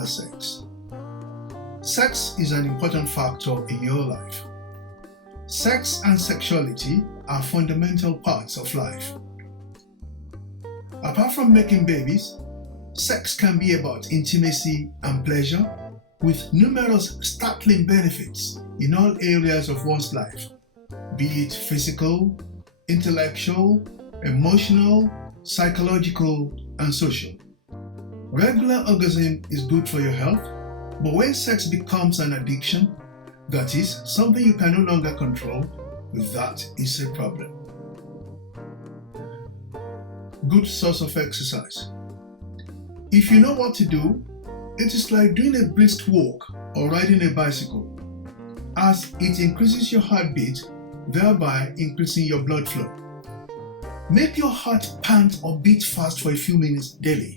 regular sex. Sex is an important factor in your life. Sex and sexuality are fundamental parts of life. Apart from making babies, sex can be about intimacy and pleasure, with numerous startling benefits in all areas of one's life, be it physical, intellectual, emotional, psychological, and social. Regular orgasm is good for your health, but when sex becomes an addiction, that is, something you can no longer control, that is a problem. Good source of exercise. If you know what to do, it is like doing a brisk walk or riding a bicycle, as it increases your heartbeat, thereby increasing your blood flow. Make your heart pant or beat fast for a few minutes daily,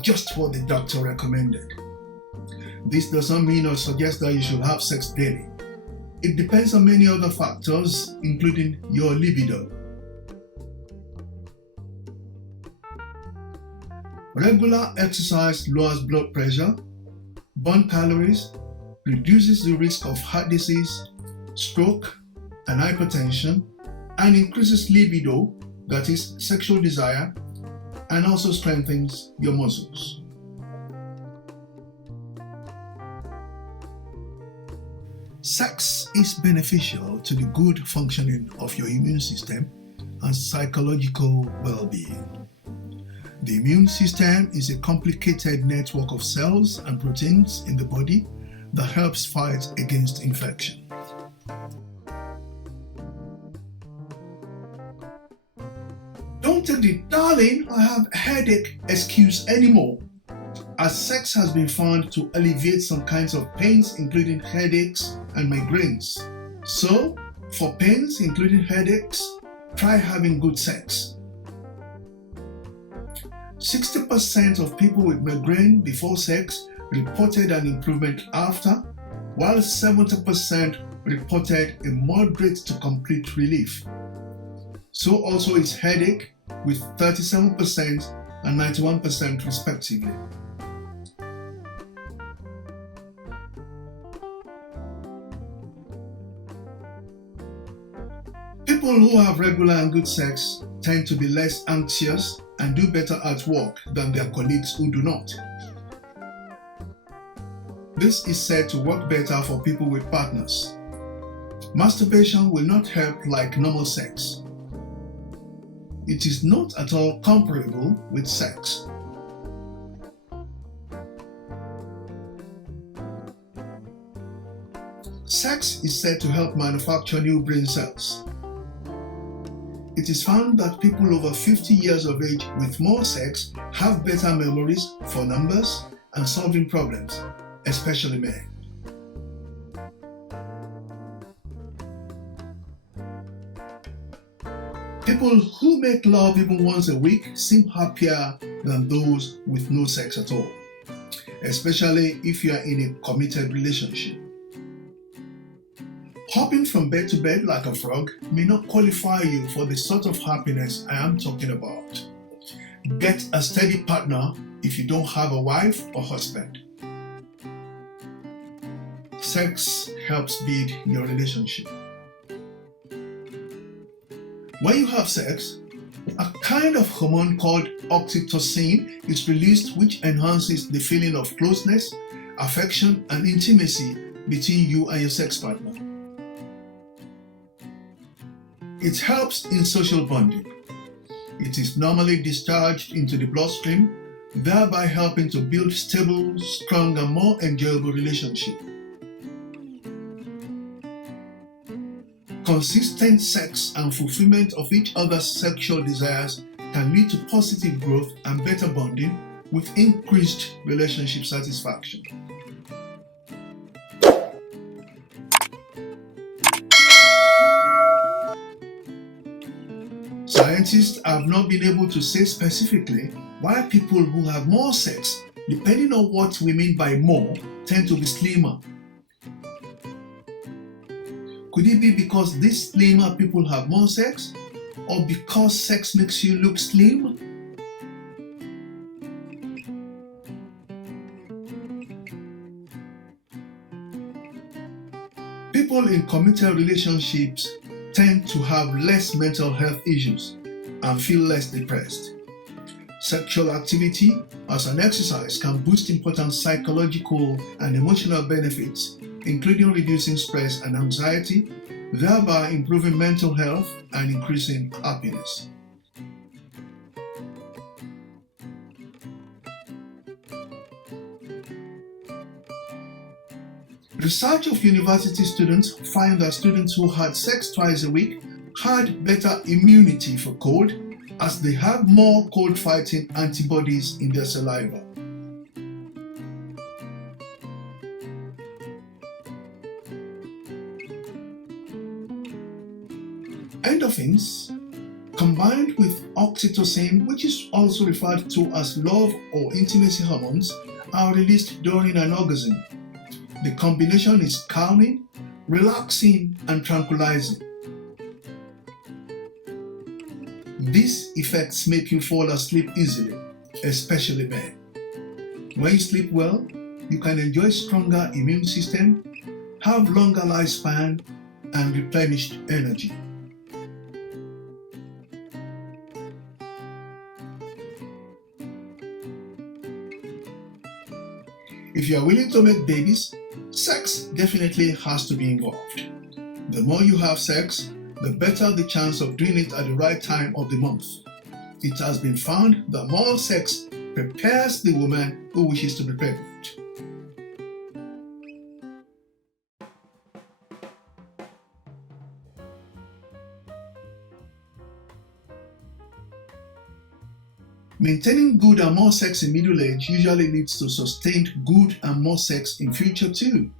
just what the doctor recommended. This does not mean or suggest that you should have sex daily. It depends on many other factors, including your libido. Regular exercise lowers blood pressure, burns calories, reduces the risk of heart disease, stroke, and hypertension, and increases libido, that is, sexual desire, and also strengthens your muscles. Sex is beneficial to the good functioning of your immune system and psychological well-being. The immune system is a complicated network of cells and proteins in the body that helps fight against infection. Don't take the "darling, I have a headache" excuse anymore, as sex has been found to alleviate some kinds of pains, including headaches and migraines. So, for pains, including headaches, try having good sex. 60% of people with migraine before sex reported an improvement after, while 70% reported a moderate to complete relief. So also is headache, with 37% and 91% respectively. People who have regular and good sex tend to be less anxious and do better at work than their colleagues who do not. This is said to work better for people with partners. Masturbation will not help like normal sex. It is not at all comparable with sex. Sex is said to help manufacture new brain cells. It is found that people over 50 years of age with more sex have better memories for numbers and solving problems, especially men. People who make love even once a week seem happier than those with no sex at all, especially if you are in a committed relationship. Hopping from bed to bed like a frog may not qualify you for the sort of happiness I am talking about. Get a steady partner if you don't have a wife or husband. Sex helps build your relationship. When you have sex, a kind of hormone called oxytocin is released, which enhances the feeling of closeness, affection, and intimacy between you and your sex partner. It helps in social bonding. It is normally discharged into the bloodstream, thereby helping to build stable, strong, and more enjoyable relationships. Consistent sex and fulfillment of each other's sexual desires can lead to positive growth and better bonding with increased relationship satisfaction. Scientists have not been able to say specifically why people who have more sex, depending on what we mean by more, tend to be slimmer. Could it be because these slimmer people have more sex, or because sex makes you look slim? People in committed relationships tend to have less mental health issues and feel less depressed. Sexual activity as an exercise can boost important psychological and emotional benefits, including reducing stress and anxiety, thereby improving mental health and increasing happiness. Research of university students find that students who had sex twice a week had better immunity for cold, as they have more cold-fighting antibodies in their saliva. Endorphins, combined with oxytocin, which is also referred to as love or intimacy hormones, are released during an orgasm. The combination is calming, relaxing, and tranquilizing. These effects make you fall asleep easily, especially men. When you sleep well, you can enjoy stronger immune system, have longer lifespan, and replenished energy. If you are willing to make babies, sex definitely has to be involved. The more you have sex, the better the chance of doing it at the right time of the month. It has been found that more sex prepares the woman who wishes to be pregnant. Maintaining good and more sex in middle age usually leads to sustained good and more sex in future too.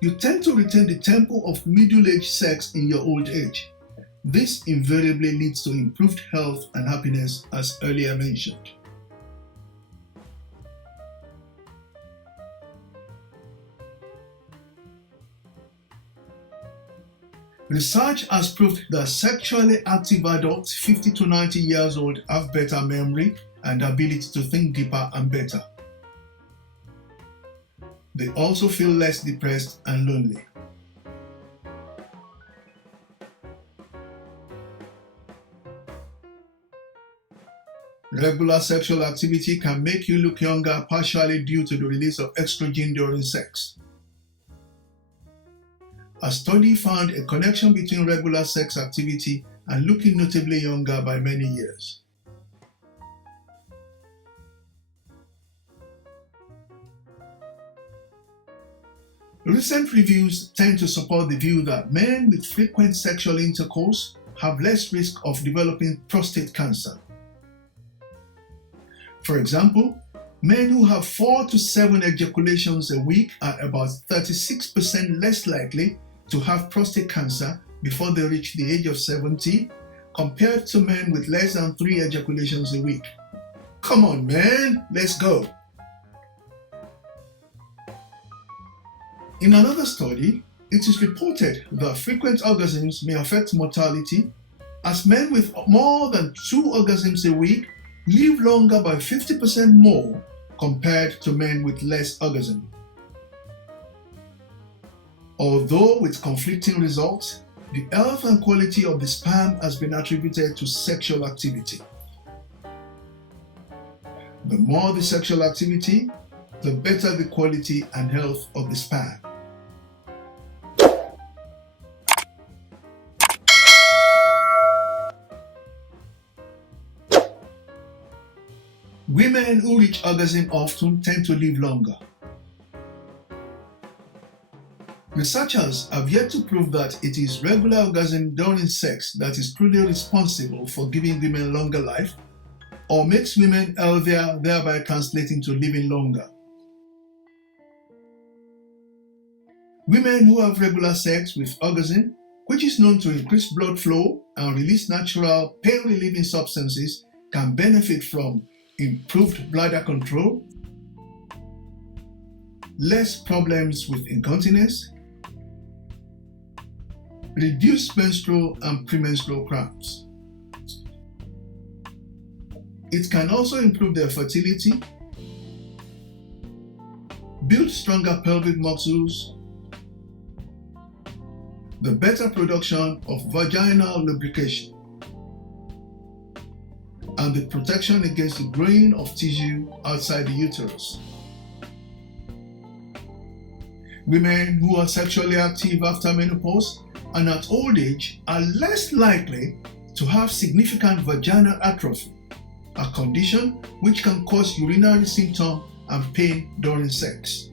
You tend to retain the tempo of middle-aged sex in your old age. This invariably leads to improved health and happiness, as earlier mentioned. Research has proved that sexually active adults 50 to 90 years old have better memory and ability to think deeper and better. They also feel less depressed and lonely. Regular sexual activity can make you look younger, partially due to the release of estrogen during sex. A study found a connection between regular sex activity and looking notably younger by many years. Recent reviews tend to support the view that men with frequent sexual intercourse have less risk of developing prostate cancer. For example, men who have 4 to 7 ejaculations a week are about 36% less likely to have prostate cancer before they reach the age of 70, compared to men with less than 3 ejaculations a week. Come on, man, let's go. In another study, it is reported that frequent orgasms may affect mortality, as men with more than 2 orgasms a week live longer by 50% more compared to men with less orgasms. Although with conflicting results, the health and quality of the sperm has been attributed to sexual activity. The more the sexual activity, the better the quality and health of the sperm. Women who reach orgasm often tend to live longer. Researchers have yet to prove that it is regular orgasm during sex that is truly responsible for giving women longer life, or makes women healthier, thereby translating to living longer. Women who have regular sex with orgasm, which is known to increase blood flow and release natural pain-relieving substances, can benefit from improved bladder control, less problems with incontinence, reduced menstrual and premenstrual cramps. It can also improve their fertility, build stronger pelvic muscles, the better production of vaginal lubrication, and the protection against the growing of tissue outside the uterus. Women who are sexually active after menopause and at old age are less likely to have significant vaginal atrophy, a condition which can cause urinary symptoms and pain during sex.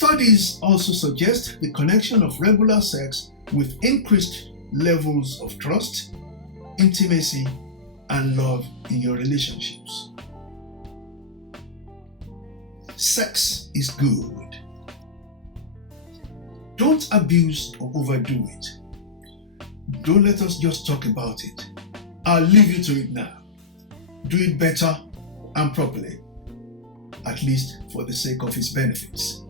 Studies also suggest the connection of regular sex with increased levels of trust, intimacy, and love in your relationships. Sex is good. Don't abuse or overdo it. Don't let us just talk about it. I'll leave you to it now. Do it better and properly, at least for the sake of its benefits.